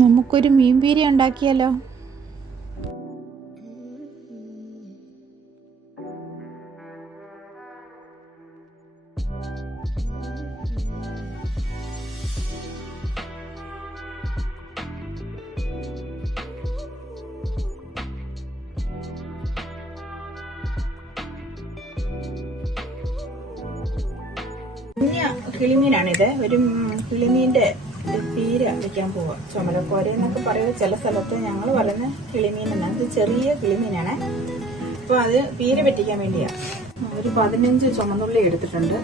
നമുക്കൊരു മീൻ പീര ഉണ്ടാക്കിയാലോ? കിളിമീനാണിത്. ഒരു കിളിമീൻ്റെ പീര വയ്ക്കാൻ പോവുക. ചുമലക്കോര എന്നൊക്കെ പറയുക ചില സ്ഥലത്ത്, ഞങ്ങൾ പറയുന്ന കിളിമീൻ എന്നാണ്. ഇത് ചെറിയ കിളിമീനാണ്. അപ്പോൾ അത് പീര പറ്റിക്കാൻ വേണ്ടിയാണ്. ഒരു 15 ചുമന്നുള്ളി എടുത്തിട്ടുണ്ട്.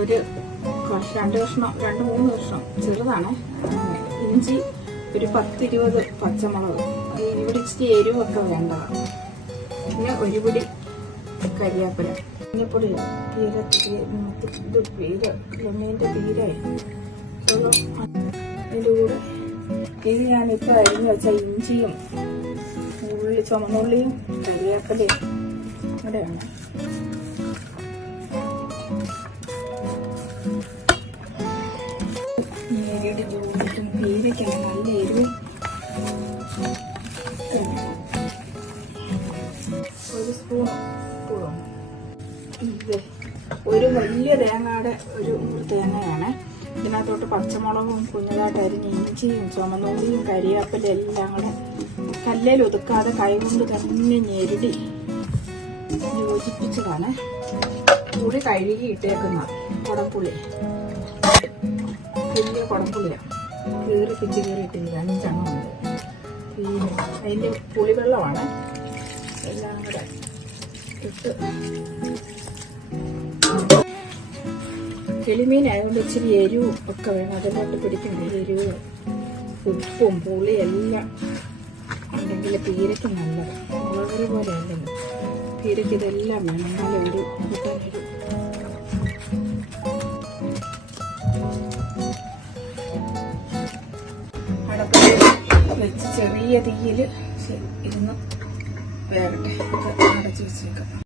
ഒരു 2 കഷ്ണം 2-3 കഷ്ണം ചെറുതാണ്. ഇഞ്ചി ഒരു 10-20 പച്ചമുളക്. ഇവിടെ ഇച്ചിരി എരിവൊക്കെ വേണ്ടതാണ്. പിന്നെ ഒരു പിടി കരിയാപ്പില, മഞ്ഞപ്പൊടി, കിളിമീൻ്റെ പീര. ഇതിൻ്റെ കൂടെ ഇത് ഞാനിപ്പോൾ അരിഞ്ഞു വെച്ച ഇഞ്ചിയും ചുമന്നുള്ളിയും കരിവേപ്പിലയും ഇവിടെയാണ്. നേരിയുടെ ജോലിക്കും പീരയ്ക്കാണ് നല്ല എരിവും. ഒരു സ്പൂൺ ഇത് ഒരു വലിയ തേങ്ങയുടെ ഒരു തേങ്ങയാണ്. ഇതിനകത്തോട്ട് പച്ചമുളകും കുഞ്ഞതായിട്ട് അരിഞ്ഞ ഇഞ്ചിയും ചുമന്നുള്ളിയും കരിവേപ്പില എല്ലാം കൂടെ കല്ലിൽ ഒതുക്കാതെ കൈകൊണ്ട് തന്നെ ഞെരുടി യോജിപ്പിച്ചതാണ്. പുളി കഴുകി ഇട്ടേക്കുന്ന കുടംപുളി, വലിയ കുടംപുളിയാണ്. കീറിപ്പിച്ച് കീറിയിട്ടില്ല, 5 എണ്ണം ഉണ്ട്. പിന്നെ അതിൻ്റെ പുളിവെള്ളമാണ്. എല്ലാം കൂടെ ഇട്ട് കിളിമീനായതുകൊണ്ട് ഇച്ചിരി എരിവും ഒക്കെ വേണം. അതിലോട്ട് പിടിക്കണ്ടേ എരിവ്, ഉപ്പും പുളി എല്ലാം ഉണ്ടെങ്കിൽ പീരയ്ക്ക് നല്ലതാണ്. മുളക് പോലെ അല്ലല്ലോ, പീരയ്ക്ക് ഇതെല്ലാം വേണം. എന്നാലും ഒരു കൂട്ടാനൊരു അടപ്പിൽ വെച്ച് ചെറിയ തീയിൽ ഇരുന്ന് വേകട്ടെ. അടച്ച് വെച്ചേക്കാം.